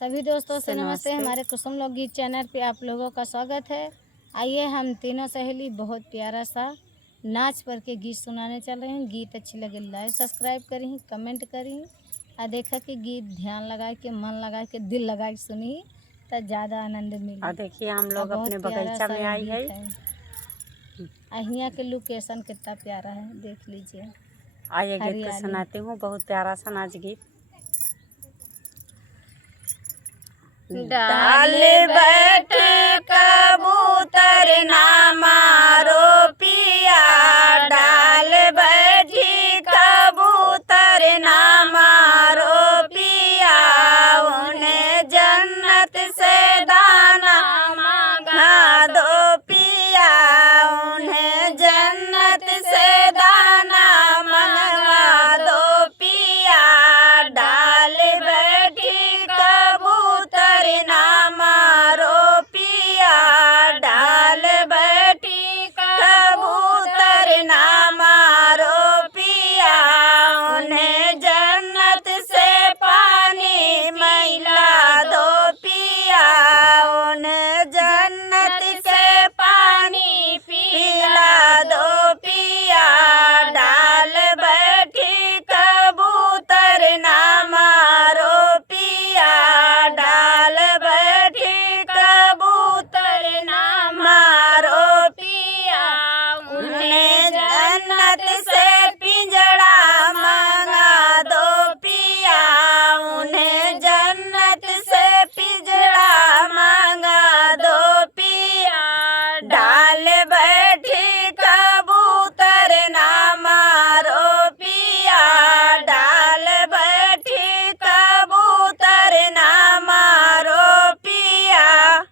सभी दोस्तों से नमस्ते। हमारे कुसुम लोक गीत चैनल पे आप लोगों का स्वागत है। आइए हम तीनों सहेली बहुत प्यारा सा नाच पर के गीत सुनाने चल रहे हैं। गीत अच्छी लगे लाइक सब्सक्राइब करी, कमेंट करी और देखा कि गीत ध्यान लगा के, मन लगा के, दिल लगा के सुनी तो ज़्यादा आनंद मिले। और देखिए हम लोग अपने बगीचा में आई है। अहिया के लोकेशन कितना प्यारा है, देख लीजिए। आइए गीत को सुनाती हूँ, बहुत प्यारा सा नाच गीत। डाल बैठ कबूतर ना